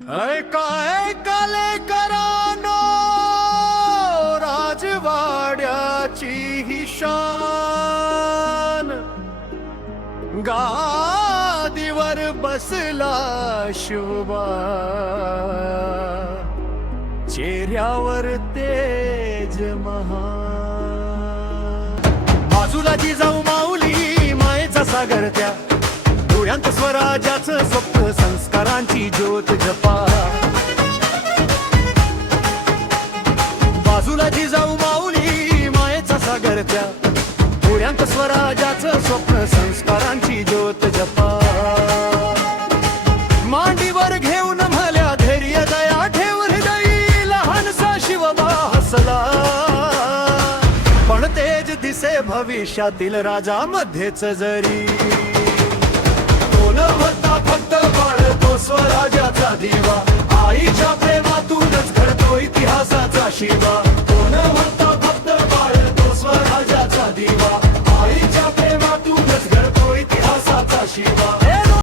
ऐका ऐकाले करानो राजवाड्याची ही शान, गादीवर बसला शिवबा, चेहऱ्यावर तेज महान. बाजूला जिजाऊ माऊली मायेचा सागर त्या, डोळ्यांत स्वराज्याचं स्वप्न संस्कारांची ज्योत जपा. बाजूला जिजाऊ माऊली मायेचा सागर त्या, डोळ्यांत स्वराज्याचं स्वप्न संस्कारांची ज्योत जपा. मांडीवर घेऊन म्हल्या धैर्य दया ठेव हृदयी, लहानसा शिवबा हसला. पण तेज दिसे भविष्यातील राजा मध्येच जरी, होता फक्त बाळतो स्वराज्याचा दिवा. आईच्या प्रेमातूनच घडतो इतिहासाचा शिवा.